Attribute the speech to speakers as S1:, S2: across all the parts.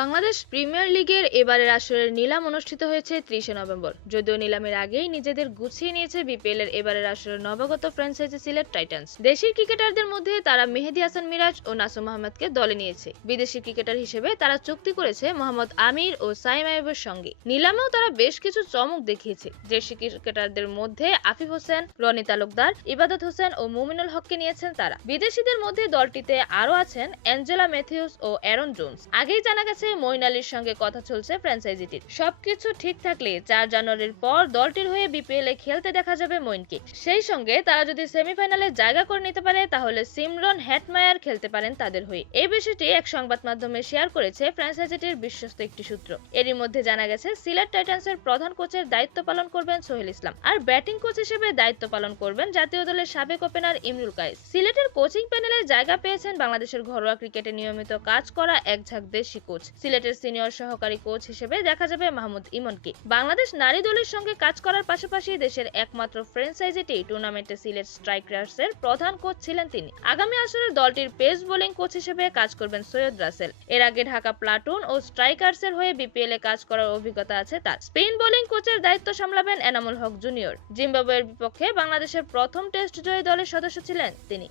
S1: Bangladesh premier লিগের এবারের আসরের নিলাম অনুষ্ঠিত হয়েছে ত্রিশে নভেম্বর। যদিও নিলামের আগেই নিজেদের গুছিয়ে নিয়েছে বিপিএল এর এবারের আসরের নবাগত ফ্র্যাঞ্চাইজি সিলেট টাইটান্স। দেশের ক্রিকেটারদের মধ্যে তারা মেহেদি হাসান মিরাজ ও নাসুম আহমেদকে দলে নিয়েছে। বিদেশি ক্রিকেটার হিসেবে তারা চুক্তি করেছে মোহাম্মদ আমির ও সাইম আইবের সঙ্গে। নিলামেও তারা বেশ কিছু চমক দেখিয়েছে। দেশি ক্রিকেটারদের মধ্যে আফিফ হোসেন রনি তালুকদার, ইবাদত হোসেন ও মুমিনুল হককে নিয়েছেন তারা। বিদেশিদের মধ্যে দলটিতে আরও আছেন অ্যাঞ্জেলা ম্যাথিউস ও অ্যারন জোন্স। আগেই জানা গেছে মইন আলীর সঙ্গে কথা চলছে ফ্র্যাঞ্চাইজিটির। সবকিছু ঠিক থাকলে চার জানুয়ারির পর দলটির হয়ে বিপিএল এ খেলতে দেখা যাবে মইনকে সেই সঙ্গে তারা যদি সেমিফাইনালে জায়গা করে নিতে পারে, তাহলে সিমরন, হ্যাটমায়ার খেলতে পারেন তাদের হয়ে। এই বিষয়টি এক সংবাদ মাধ্যমে শেয়ার করেছে ফ্র্যাঞ্চাইজিটির বিশ্বস্ত একটি সূত্র। এরই মধ্যে জানা গেছে, সিলেট টাইটান্সের প্রধান কোচের দায়িত্ব পালন করবেন সোহেল ইসলাম। আর ব্যাটিং কোচ হিসেবে দায়িত্ব পালন করবেন জাতীয় দলের সাবেক ওপেনার ইমরুল কায়েস। সিলেটের কোচিং প্যানেলে জায়গা পেয়েছেন বাংলাদেশের ঘরোয়া ক্রিকেটে নিয়মিত কাজ করা এক ঝাঁক দেশি কোচ। সিলেটের সিনিয়র সহকারী কোচ হিসেবে দেখা যাবে মাহমুদ ইমনকে। বাংলাদেশ নারী দলের সঙ্গে কাজ করার পাশাপাশি দেশের একমাত্র ফ্র্যাঞ্চাইজিটি টুর্নামেন্টে সিলেট স্ট্রাইকার্সের প্রধান কোচ ছিলেন তিনি। আগামী আসরে দলটির পেস বোলিং কোচ হিসেবে কাজ করবেন সৈয়দ রাসেল। এর আগে ঢাকা প্লাটুন ও স্ট্রাইকার্সের হয়ে বিপিএল এ কাজ করার অভিজ্ঞতা আছে তার। স্পিন বোলিং কোচের দায়িত্ব সামলাবেন এনামুল হক জুনিয়র। জিম্বাবুয়ের বিপক্ষে বাংলাদেশের প্রথম টেস্ট জয়ী দলের সদস্য ছিলেন তিনি।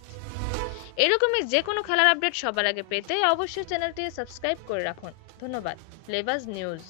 S1: এরকমই যে কোনো খেলার আপডেট সবার আগে পেতে অবশ্যই চ্যানেলটি সাবস্ক্রাইব করে রাখুন। ধন্যবাদ। লেবাস নিউজ।